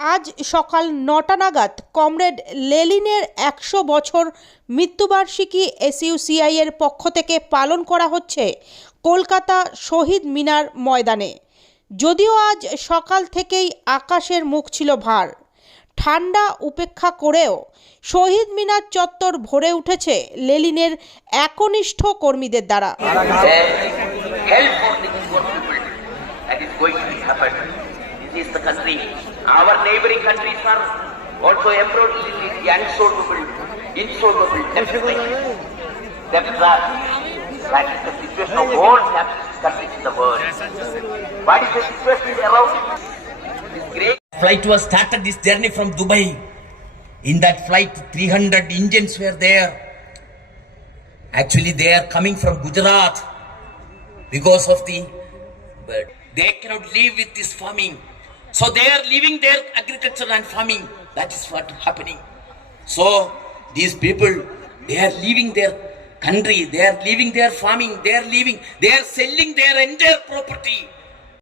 আজ সকাল নটা নাগাদ কমরেড লেলিনের একশো বছর মৃত্যুবার্ষিকী এসইউসিআই এর পক্ষ থেকে পালন করা হচ্ছে কলকাতা শহীদ মিনার ময়দানে। যদিও আজ সকাল থেকেই আকাশের মুখ ছিল ভার। ঠান্ডা উপেক্ষা করেও শহীদ মিনার চত্বর ভরে উঠেছে লেলিনের একনিষ্ঠ কর্মীদের দ্বারা। Is the country. Our neighboring countries are also embroiled in the unsolvable, insolvable debt. That is that. That is the situation of all capitalist countries in the world. What is the situation around this great flight was started this journey from Dubai. In that flight, 300 Indians were there. Actually, they are coming from Gujarat because of the. They cannot live with this farming. So they are leaving their agriculture and farming. That is what happening. So these people, they are leaving their country, they are leaving their farming, they are leaving, they are selling their entire property